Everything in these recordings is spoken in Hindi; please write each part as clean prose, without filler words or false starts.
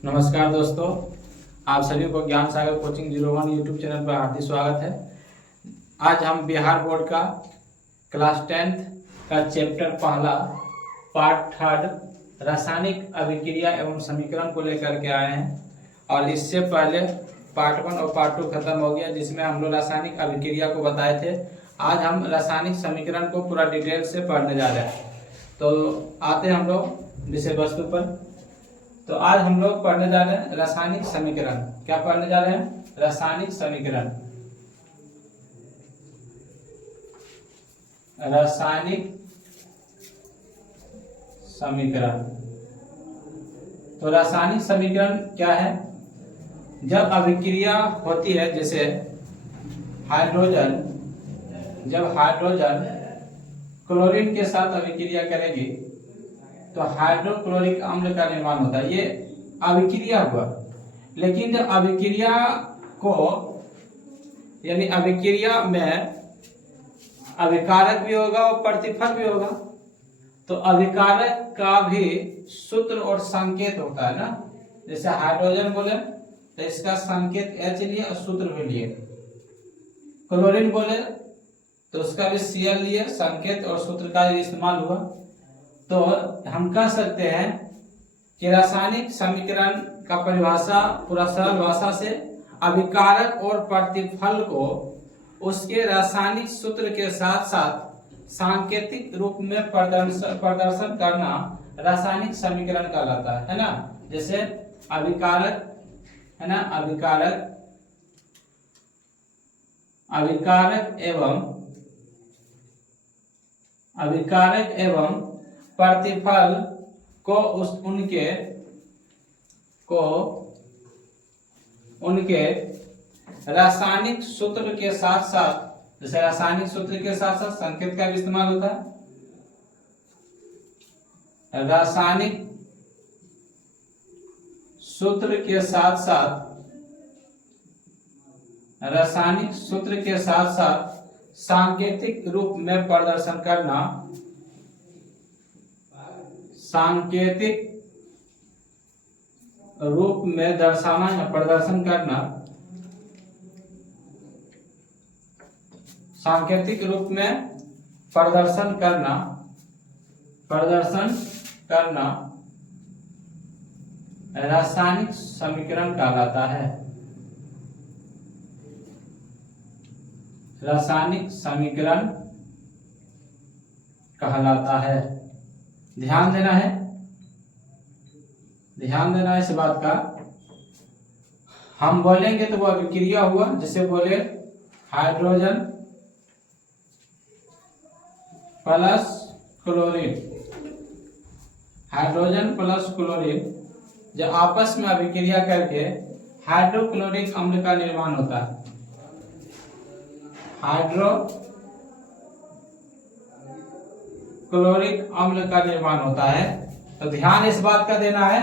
नमस्कार दोस्तों, आप सभी को ज्ञान सागर कोचिंग 01 यूट्यूब चैनल पर हार्दिक स्वागत है। आज हम बिहार बोर्ड का क्लास 10th का चैप्टर पहला पार्ट 3 रासायनिक अभिक्रिया एवं समीकरण को लेकर के आए हैं। और इससे पहले पार्ट 1 और पार्ट 2 खत्म हो गया, जिसमें हम लोग रासायनिक अभिक्रिया को बताए थे। आज हम रासायनिक समीकरण को पूरा डिटेल से पढ़ने जा रहे हैं। तो आते हैं हम लोग विषय वस्तु पर। तो आज हम लोग पढ़ने जा रहे हैं रासायनिक समीकरण। क्या पढ़ने जा रहे हैं? रासायनिक समीकरण। रासायनिक समीकरण। तो रासायनिक समीकरण क्या है? जब अभिक्रिया होती है, जैसे हाइड्रोजन, जब हाइड्रोजन क्लोरीन के साथ अभिक्रिया करेगी तो हाइड्रोक्लोरिक अम्ल का निर्माण होता है। ये अभिक्रिया हुआ। लेकिन जब अभिक्रिया को, यानी अभिक्रिया में अभिकारक भी होगा और प्रतिफल भी होगा, तो अभिकारक का भी सूत्र और संकेत होता है ना। जैसे हाइड्रोजन बोले तो इसका संकेत H लिए और सूत्र भी लिए। क्लोरीन बोले तो उसका भी Cl लिए, संकेत और सूत्र का इस्तेमाल हुआ। तो हम कह सकते हैं कि रासायनिक समीकरण का परिभाषा पूरा सरल भाषा से अभिकारक और प्रतिफल को उसके रासायनिक सूत्र के साथ साथ सांकेतिक रूप में प्रदर्शन करना रासायनिक समीकरण कहलाता है ना। जैसे अभिकारक है ना, अभिकारक एवं प्रतिफल को उनके रासायनिक सूत्र के साथ साथ, जैसे रासायनिक सूत्र के साथ साथ संकेत का भी इस्तेमाल होता है। रासायनिक सूत्र के साथ साथ सांकेतिक रूप में प्रदर्शन करना, सांकेतिक रूप में दर्शाना या प्रदर्शन करना, सांकेतिक रूप में प्रदर्शन करना रासायनिक समीकरण कहलाता है। रासायनिक समीकरण कहलाता है। ध्यान देना है इस बात का। हम बोलेंगे तो वो अभिक्रिया हुआ। जैसे बोले hydrogen plus chlorine, hydrogen plus chlorine जब आपस में अभिक्रिया करके हाइड्रोक्लोरिक अम्ल का निर्माण होता है। हाइड्रोक्लोरिक अम्ल का निर्माण होता है। तो ध्यान इस बात का देना है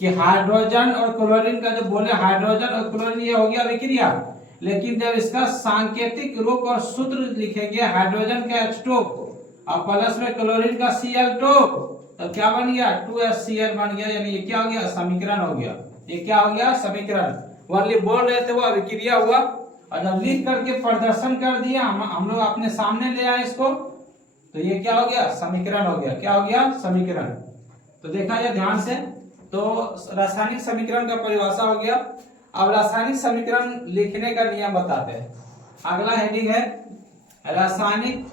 कि हाइड्रोजन और क्लोरीन का, जो बोले हाइड्रोजन और क्लोरीन, ये हो गया अभिक्रिया। लेकिन जब इसका सांकेतिक रूप और सूत्र लिखेंगे, हाइड्रोजन का H2 और प्लस में क्लोरीन का Cl2, तो क्या बन गया? 2HCl बन गया। यानी ये क्या हो गया? समीकरण हो गया। ये क्या हो गया? समीकरण। वाली बोल रहे थे वो अभिक्रिया हुआ, और जब लिख करके प्रदर्शन कर दिया, हम लोग अपने सामने ले आए इसको, तो ये क्या हो गया? समीकरण हो गया। क्या हो गया? समीकरण। तो देखा जाए ध्यान से, तो रासायनिक समीकरण का परिभाषा हो गया। अब रासायनिक समीकरण लिखने का नियम बताते हैं। अगला हेडिंग है रासायनिक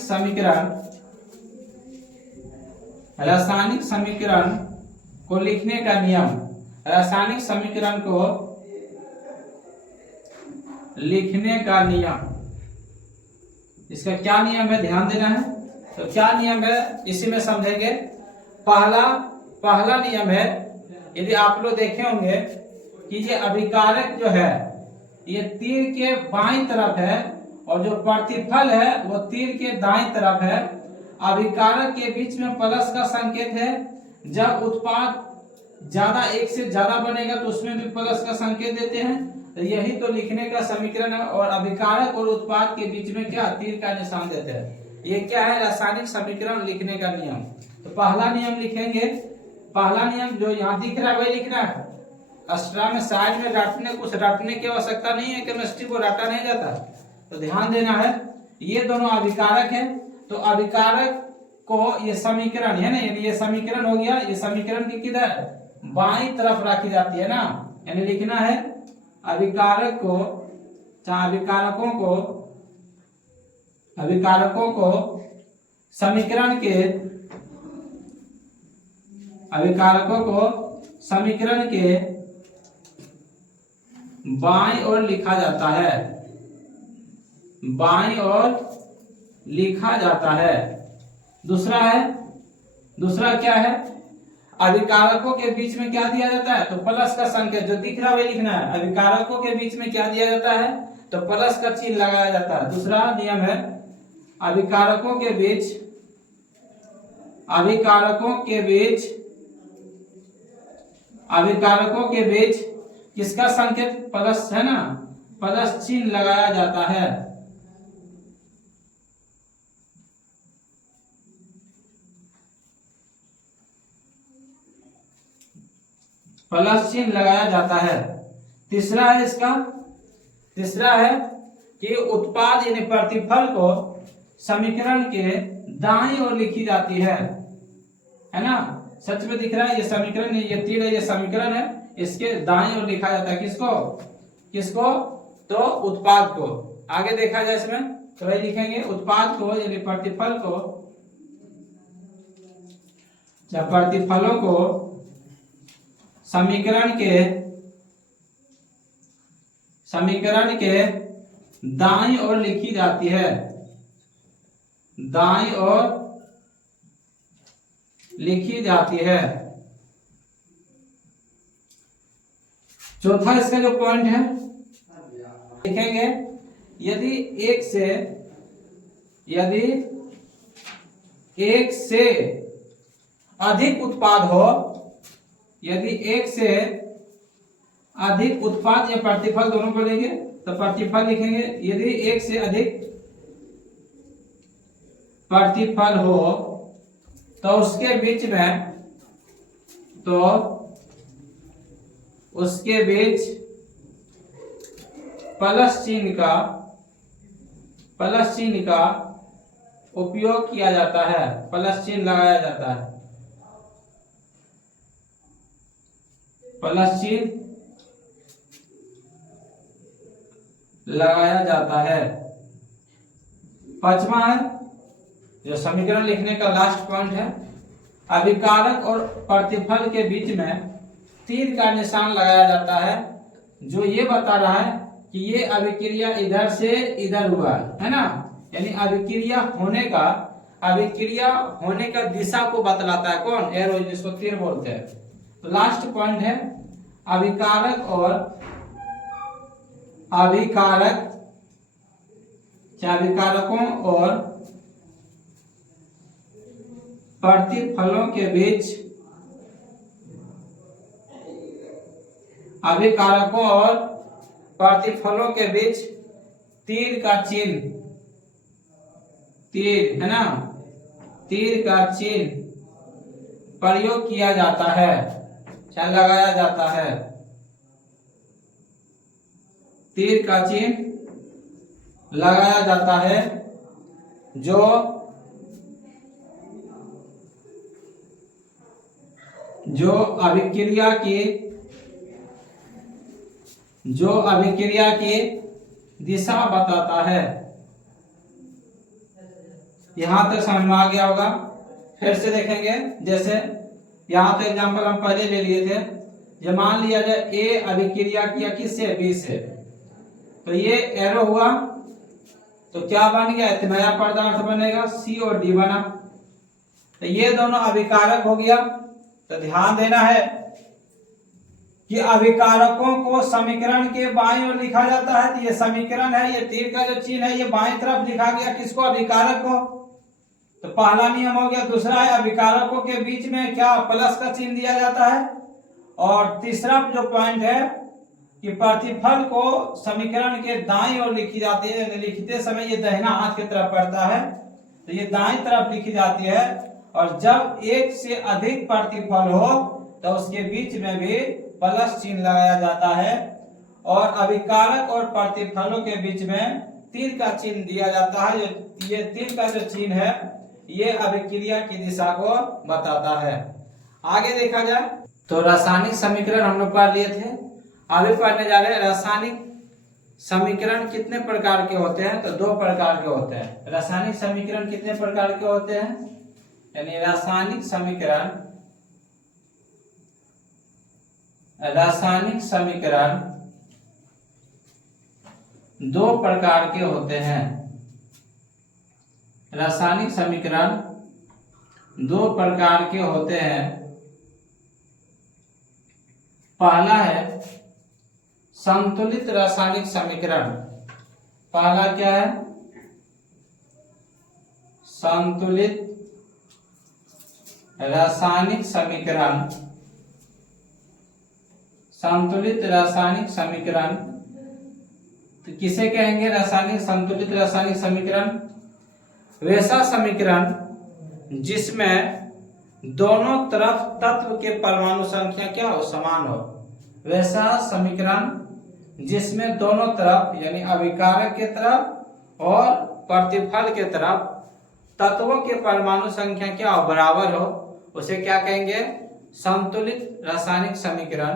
समीकरण। रासायनिक समीकरण को लिखने का नियम। रासायनिक समीकरण को लिखने का नियम, इसका क्या नियम है? ध्यान देना है। तो क्या नियम है इसी में समझेंगे। पहला नियम है, यदि आप लोग देखे होंगे कि ये अभिकारक जो है ये तीर के बाईं तरफ है और जो प्रतिफल है वो तीर के दाईं तरफ है। अभिकारक के बीच में प्लस का संकेत है। जब उत्पाद ज्यादा, एक से ज्यादा बनेगा तो उसमें भी प्लस का संकेत देते हैं। तो यही तो लिखने का समीकरण है। और अभिकारक और उत्पाद के बीच में क्या? तीर का निशान देते हैं। ये क्या है? रासायनिक समीकरण लिखने का नियम। तो पहला नियम लिखेंगे, पहला नियम जो यहाँ दिख रहा है वही लिखना है। एक्स्ट्रा में साइड में कुछ रटने की आवश्यकता नहीं है, केमिस्ट्री को रटा नहीं जाता। तो ध्यान देना है, ये दोनों अभिकारक है, तो अभिकारक को ये समीकरण है ना, यानी ये समीकरण हो गया, ये समीकरण की किधर बाईं तरफ रखी जाती है ना, यानी लिखना है अभिकारक को, चाहे अभिकारकों को समीकरण के बाईं ओर लिखा जाता है, बाईं ओर लिखा जाता है। दूसरा क्या है, अभिकारकों के बीच में क्या दिया जाता है, तो प्लस का संकेत जो दिख रहा है वही लिखना है। अभिकारकों के बीच में क्या दिया जाता है, तो प्लस का चिन्ह लगाया जाता है। दूसरा नियम है, अभिकारकों के बीच किसका संकेत, प्लस है ना, प्लस चिन्ह लगाया जाता है। प्लस चिन्ह लगाया जाता है। तीसरा है कि उत्पाद यानी प्रतिफल को समीकरण के दाईं ओर लिखी जाती है ना। सच में दिख रहा है ये समीकरण, ये तीर है, ये समीकरण है, इसके दाईं ओर लिखा जाता है। किसको तो उत्पाद को। आगे देखा जाए इसमें तो वही लिखेंगे, उत्पाद को यानी प्रतिफल को, जब प्रतिफलों को समीकरण के दाईं ओर लिखी जाती है, दाईं ओर लिखी जाती है। चौथा इसका जो पॉइंट है लिखेंगे, यदि एक से अधिक उत्पाद हो, यदि एक से अधिक उत्पाद या प्रतिफल दोनों को लेंगे तो प्रतिफल लिखेंगे। यदि एक से अधिक प्रतिफल हो तो उसके बीच प्लस चिन्ह का उपयोग किया जाता है, प्लस चिन्ह लगाया जाता है, प्लस चिन्ह लगाया जाता है। पांचवा है जो समीकरण लिखने का लास्ट पॉइंट है, अभिकारक और प्रतिफल के बीच में तीर का निशान लगाया जाता है, जो ये बता रहा है कि ये अभिक्रिया इधर से इधर हुआ है ना, यानी अभिक्रिया होने का दिशा को बतलाता है। कौन, एरो, जिसको तीर बोलते हैं। तो लास्ट पॉइंट है, अभिकारकों और प्रतिफलों के बीच तीर का चिन्ह प्रयोग किया जाता है, लगाया जाता है। तीर का चिन्ह लगाया जाता है जो अभिक्रिया की दिशा बताता है। यहां तक समझ में आ गया होगा। फिर से देखेंगे, जैसे यहाँ तो एग्जांपल हम पहले ले लिए थे। जब मान लिया जाए ए अभिक्रिया किया किससे, बी से, तो ये एरो हुआ तो क्या बन गया, एक नया पदार्थ बनेगा, सी और डी बना। तो ये दोनों अभिकारक हो गया। तो ध्यान देना है कि अभिकारकों को समीकरण के बाईं ओर लिखा जाता है। तो ये समीकरण है, ये तीर का जो चिन्ह है ये बाईं तरफ लिखा गया, किसको, अभिकारक को। तो पहला नियम हो गया। दूसरा है, अभिकारकों के बीच में क्या, प्लस का चिन्ह दिया जाता है। और तीसरा जो पॉइंट है कि प्रतिफल को समीकरण के दाईं ओर लिखी जाती है, लिखते समय ये दाहिना हाथ की तरफ पड़ता है, तो ये दाईं तरफ लिखी जाती है। और जब एक से अधिक प्रतिफल हो तो उसके बीच में भी प्लस चिन्ह लगाया जाता है, और अभिकारक और प्रतिफलों के बीच में तीर का चिन्ह दिया जाता है। ये तीर का जो चिन्ह है ये अभिक्रिया की दिशा को बताता है। आगे देखा जाए तो रासायनिक समीकरण हम लोग पढ़ लिए थे, अभी पढ़ने जा रहे हैं रासायनिक समीकरण कितने प्रकार के होते हैं। तो दो प्रकार के होते हैं। रासायनिक समीकरण कितने प्रकार के होते हैं, यानी रासायनिक समीकरण दो प्रकार के होते हैं। रासायनिक समीकरण दो प्रकार के होते हैं। पहला है संतुलित रासायनिक समीकरण। पहला क्या है, संतुलित रासायनिक समीकरण। संतुलित रासायनिक समीकरण तो किसे कहेंगे, रासायनिक संतुलित रासायनिक समीकरण वैसा समीकरण जिसमें दोनों तरफ तत्व के परमाणु संख्या क्या हो, समान हो। वैसा समीकरण जिसमें दोनों तरफ यानी अभिकारक के तरफ और प्रतिफल के तरफ तत्वों के परमाणु संख्या क्या हो, बराबर हो, उसे क्या कहेंगे, संतुलित रासायनिक समीकरण।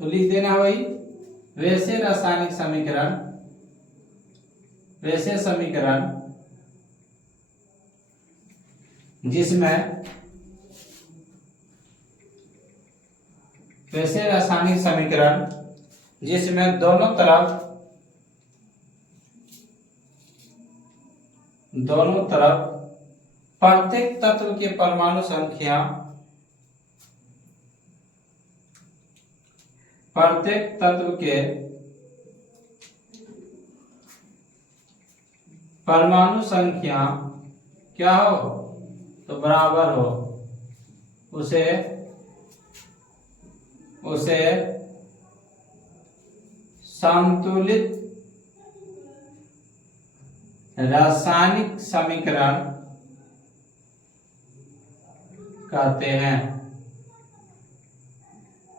तो लिख देना वही, वैसे रासायनिक समीकरण, वैसे समीकरण जिसमें वैसे रासायनिक समीकरण जिसमें दोनों तरफ प्रत्येक तत्व के परमाणु संख्या प्रत्येक तत्व के परमाणु संख्या क्या हो, तो बराबर हो, उसे संतुलित रासायनिक समीकरण कहते हैं।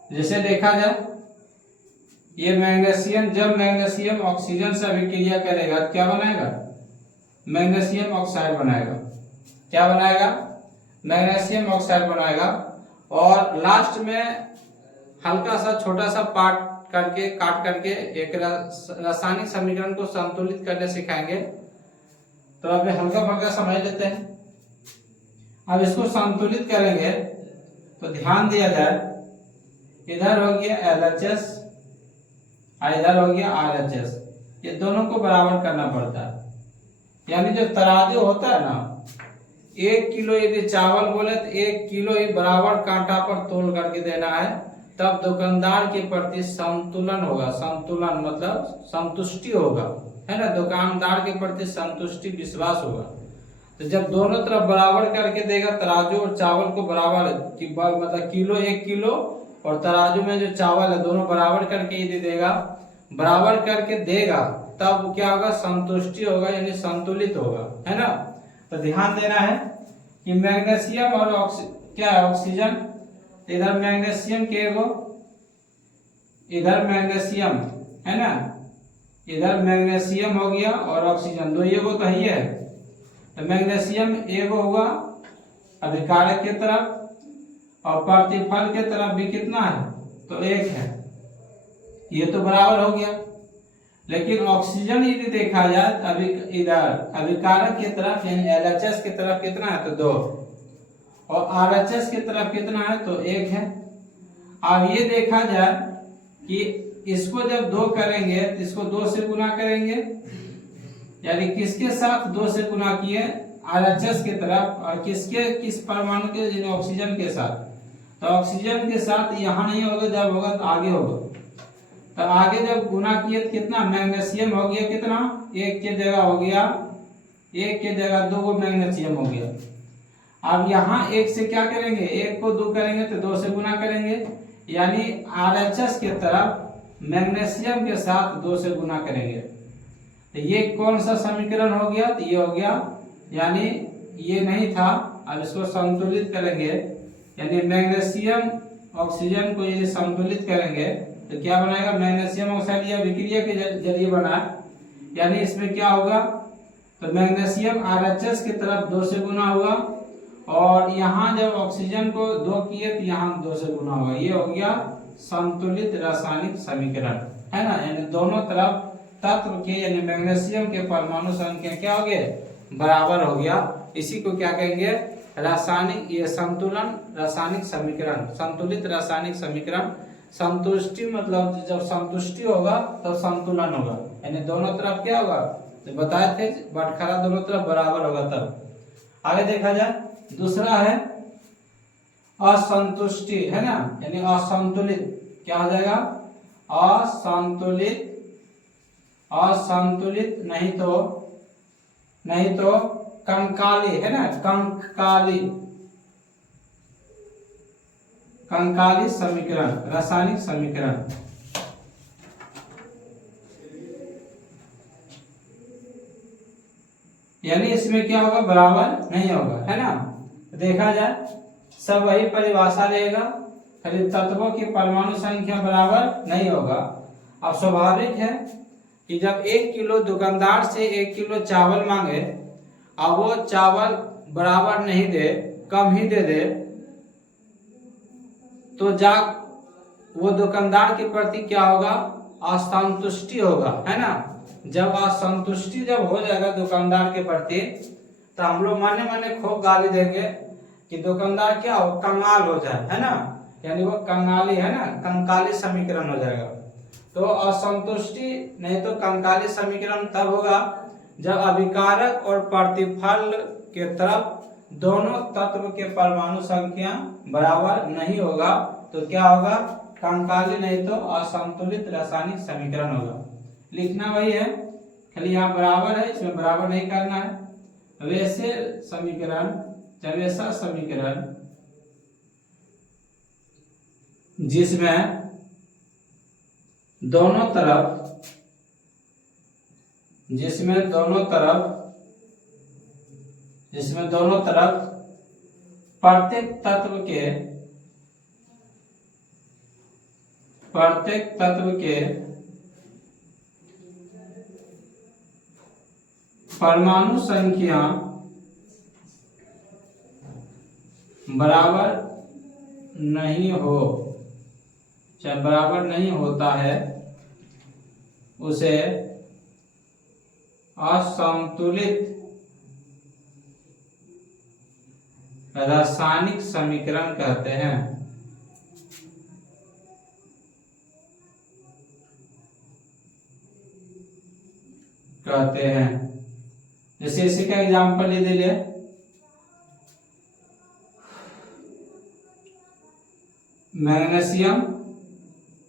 जैसे देखा जाए ये मैग्नीशियम, जब मैग्नीशियम ऑक्सीजन से अभिक्रिया करेगा क्या बनाएगा, मैग्नीशियम ऑक्साइड बनाएगा। क्या बनाएगा, मैग्नीशियम ऑक्साइड बनाएगा। और लास्ट में हल्का सा छोटा सा पार्ट काट करके एक रासायनिक समीकरण को संतुलित करने सिखाएंगे। तो अब हल्का फल्का समझ लेते हैं। अब इसको संतुलित करेंगे तो ध्यान दिया जाए, इधर हो गया LHS और इधर हो गया RHS, ये दोनों को बराबर करना पड़ता है। यानी जो तराजू होता है ना, 1 किलो यदि चावल बोले तो 1 किलो ही बराबर कांटा पर तोल करके देना है, तब दुकानदार के प्रति संतुलन होगा। संतुलन मतलब संतुष्टि होगा, है ना, दुकानदार के प्रति संतुष्टि विश्वास होगा। तो जब दोनों तरफ बराबर करके देगा, तराजू और चावल को बराबर मतलब किलो 1 किलो और तराजू में जो चावल है दोनों बराबर करके यदि देगा, बराबर करके देगा, तब क्या होगा, संतुष्टि होगा, यानी संतुलित होगा, है ना। तो ध्यान देना है कि मैग्नीशियम और क्या है, ऑक्सीजन, इधर मैग्नीशियम के एगो, इधर मैग्नीशियम है ना, इधर मैग्नीशियम हो गया और ऑक्सीजन, दो ये वो तो ही है। तो मैग्नीशियम एगो होगा अभिकारक के तरफ और प्रतिफल के तरफ भी कितना है, तो 1 है, ये तो बराबर हो गया। लेकिन ऑक्सीजन यदि देखा जाए अभी इधर अभिकारक की तरफ यानी LHS की तरफ कितना है, तो 2, और RHS की तरफ कितना है, तो 1 है। अब ये देखा जाए कि इसको जब 2 करेंगे तो इसको 2 से गुना करेंगे, यानी किसके साथ 2 से गुना किए, RHS की तरफ, और किस परमाणु के, ऑक्सीजन के साथ। तो ऑक्सीजन के साथ यहाँ नहीं होगा, जब होगा तो आगे होगा। तो आगे जब गुना किए तो कितना, मैग्नीशियम हो गया कितना, 1 की जगह हो गया, 1 की जगह 2 मैग्नीशियम हो गया। अब यहाँ 1 से क्या करेंगे, 1 को 2 करेंगे तो 2 से गुना करेंगे, यानी RHS की तरफ मैग्नीशियम के साथ 2 से गुना करेंगे। तो ये कौन सा समीकरण हो गया, तो ये हो गया, यानी ये नहीं था, अब इसको संतुलित करेंगे, यानी मैग्नीशियम ऑक्सीजन को ये संतुलित करेंगे तो क्या बनाएगा, मैग्नीशियम ऑक्साइड या विक्रिया के जरिए बना, यानी इसमें क्या होगा, तो मैग्नीशियम RHS की तरफ 2 से गुना होगा, और यहाँ जब ऑक्सीजन को 2 किए तो यहाँ 2 से गुना होगा। ये हो गया संतुलित रासायनिक समीकरण, है ना। यानी दोनों तरफ तत्व के यानी मैग्नीशियम के परमाणु संख्या क्या हो गए, बराबर हो गया। इसी को क्या कहेंगे, रासायनिक, ये संतुलन रासायनिक समीकरण, संतुलित रासायनिक समीकरण। संतुष्टि मतलब जब संतुष्टि होगा तब संतुलन होगा, यानी दोनों तरफ क्या होगा, तो बताए थे बटखरा दोनों तरफ बराबर होगा तब। आगे देखा जाए, दूसरा है असंतुष्टि, है ना, यानी असंतुलित क्या हो जाएगा, असंतुलित, असंतुलित नहीं तो कंकाली, है ना, कंकाली समीकरण, रासायनिक समीकरण। यानी इसमें क्या होगा, बराबर नहीं होगा, है ना। देखा जाए सब वही परिभाषा रहेगा, खाली तत्वों की परमाणु संख्या बराबर नहीं होगा। अब स्वाभाविक है कि जब 1 किलो दुकानदार से 1 किलो चावल मांगे, अब वो चावल बराबर नहीं दे, कम ही दे दे, तो वो दुकानदार के प्रति क्या होगा, असंतुष्टि होगा, है ना। जब असंतुष्टि जब हो जाएगा दुकानदार के प्रति, तो हम लोग माने खूब गाली देंगे कि दुकानदार क्या हो, कंगाल हो जाए, है ना, यानी वो कंगाली, है ना, कंकाली समीकरण हो जाएगा। तो असंतुष्टि नहीं तो कंकाली समीकरण तब होगा जब अभिकारक और प्रतिफल के तरफ दोनों तत्व के परमाणु संख्या बराबर नहीं होगा, तो क्या होगा, कंकाली नहीं तो असंतुलित रासायनिक समीकरण होगा। लिखना वही है, खाली यहाँ बराबर है, इसमें बराबर नहीं करना है। वैसे समीकरण, जब ऐसा समीकरण जिसमें दोनों तरफ प्रत्येक तत्व के परमाणु संख्या बराबर नहीं हो, चाहे बराबर नहीं होता है, उसे असंतुलित रासायनिक समीकरण कहते हैं। जैसे इसी का एग्जाम्पल ले लिए, मैग्नीशियम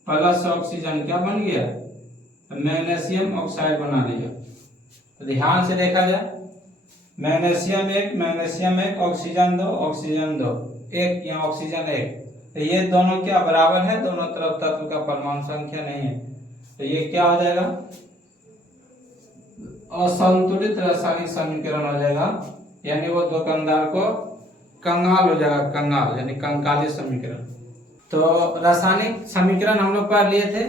प्लस ऑक्सीजन क्या बन गया, मैग्नीशियम ऑक्साइड बना लिया। तो ध्यान से देखा जाए, मैग्नीशियम 1 ऑक्सीजन 2 1, यहाँ ऑक्सीजन 1, तो ये दोनों क्या बराबर है, दोनों तरफ तत्व का परमाणु संख्या नहीं है, तो ये क्या हो जाएगा, असंतुलित रासायनिक समीकरण हो जाएगा। यानी वो दुकानदार को कंगाल हो जाएगा, कंगाल यानी कंकाली समीकरण। तो रासायनिक समीकरण हम लोग पढ़ लिए थे।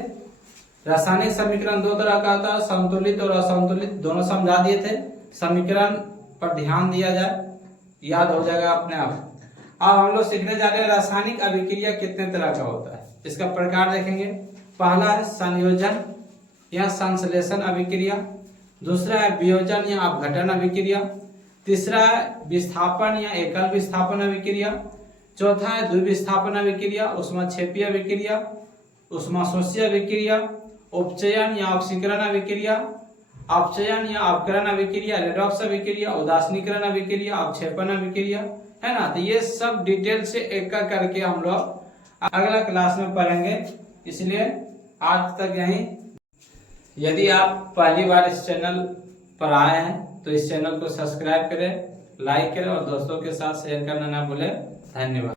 रासायनिक समीकरण 2 तरह का आता है, संतुलित और असंतुलित, दोनों समझा दिए थे। समीकरण पर ध्यान दिया जाए, याद हो जाएगा अपने आप। अब हम लोग सीखने जा रहे हैं रासायनिक अभिक्रिया कितने तरह का होता है, इसका प्रकार देखेंगे। पहला है संयोजन या संश्लेषण अभिक्रिया, दूसरा है वियोजन या अपघटन अभिक्रिया, तीसरा है विस्थापन या एकल विस्थापन अभिक्रिया, चौथा है द्विविस्थापन अभिक्रिया, ऊष्माक्षेपीय अभिक्रिया, ऊष्माशोषीय अभिक्रिया, उपचयन या ऑक्सीकरण अभिक्रिया, अपचयन या अपकरण अभिक्रिया, रेडॉक्स अभिक्रिया, उदासीनीकरण अभिक्रिया, अवक्षेपण अभिक्रिया, है ना। तो ये सब डिटेल से एक करके हम लोग अगला क्लास में पढ़ेंगे, इसलिए आज तक यहीं। यदि आप पहली बार इस चैनल पर आए हैं तो इस चैनल को सब्सक्राइब करें, लाइक करें और दोस्तों के साथ शेयर करना ना भूलें। धन्यवाद।